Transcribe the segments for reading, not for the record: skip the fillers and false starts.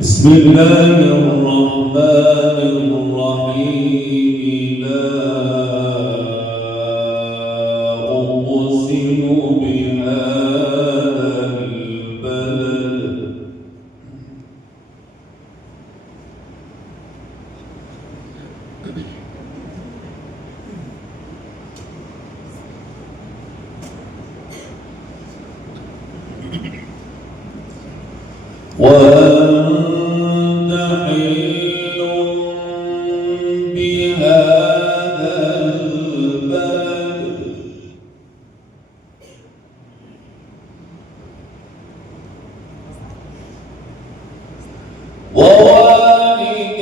بسم الله الرحمن الرحيم لا أقسم بهذا البلد وأنت حل بهذا البلد ووالد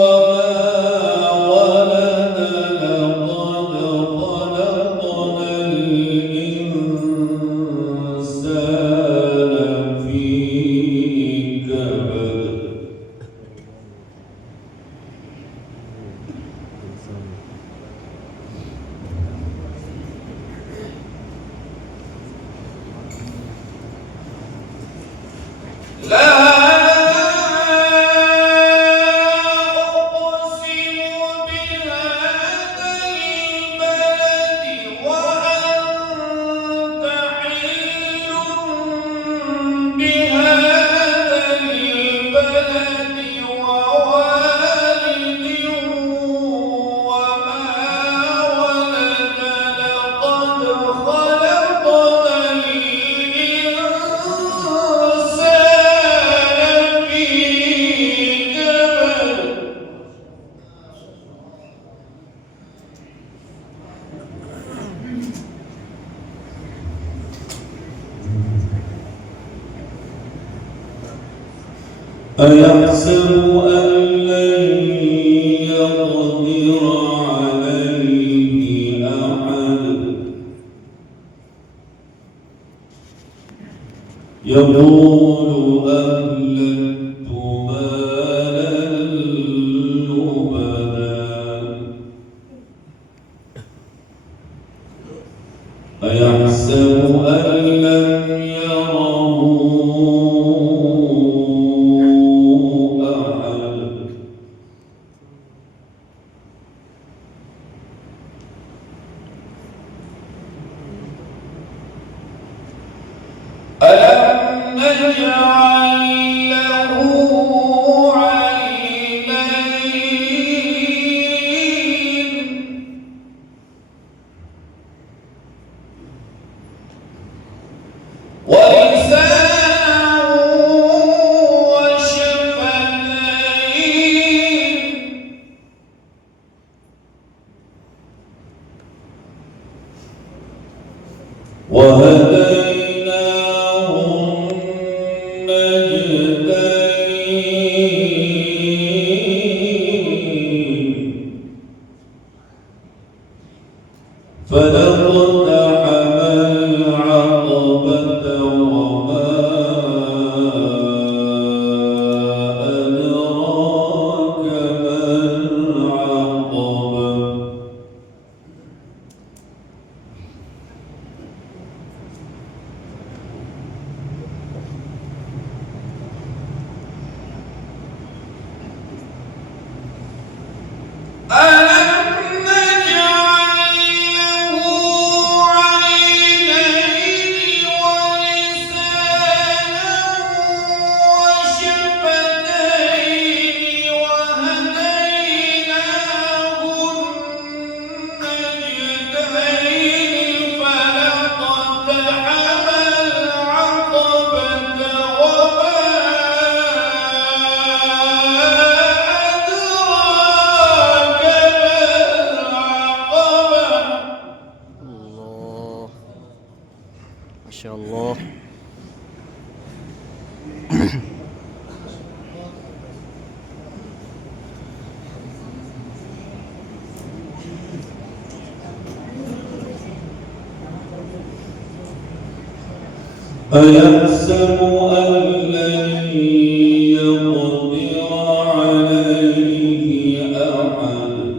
وما ولد لقد خلقنا الإنسان في كبد لا أيحسب أن لن يقدر عليه أحد يقول أهلكت مالا لبدا أيحسب أن لم يره ألم نجعل له عينين ولسانا وشفتين وهديناه النجدين فلاقتحم العقبة وما أدراك ما العقبة ألم نجعل له عينين ولسانا وشفتين وهديناه النجدين فلاقتحم العقبة وما ما شاء الله. أيحسب أن لن يقدر عليه أحد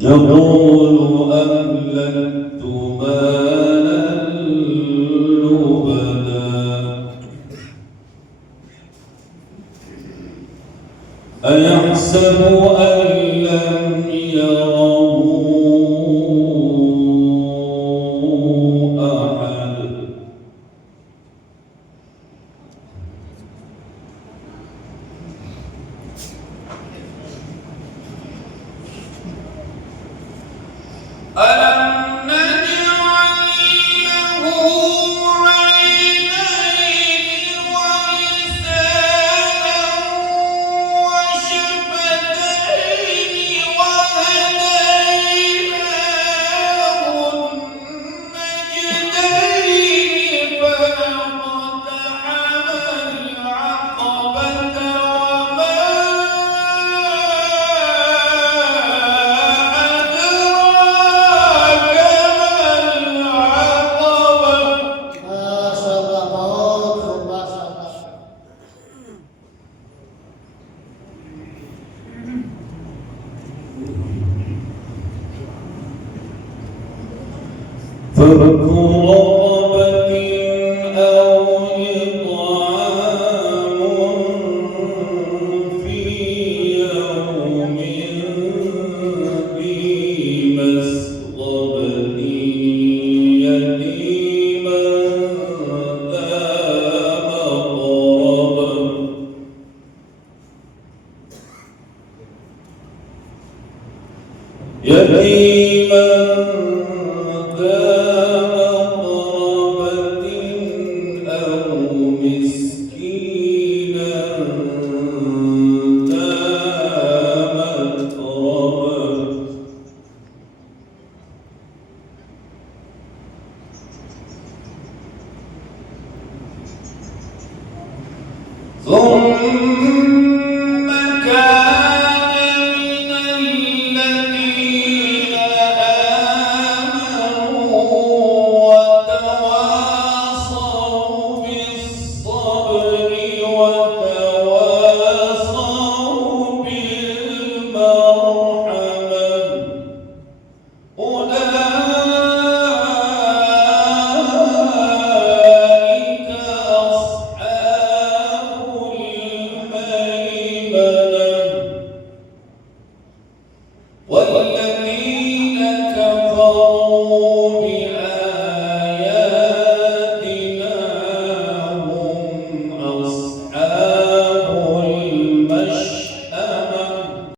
يقول أهلكت مالا يحسب أن لم يره أحد ألم نجعل له عينين ولسانا وشفتين وهديناه النجدين فلاقتحم العقبة وما أدراك ما العقبة ما شاء الله ما شاء الله. فك رقبة أو إطعام في يوم ذي مسغبة يتيما ذا مقربة يتيما ذا مقربة أو مسكينا ذا متربة ثم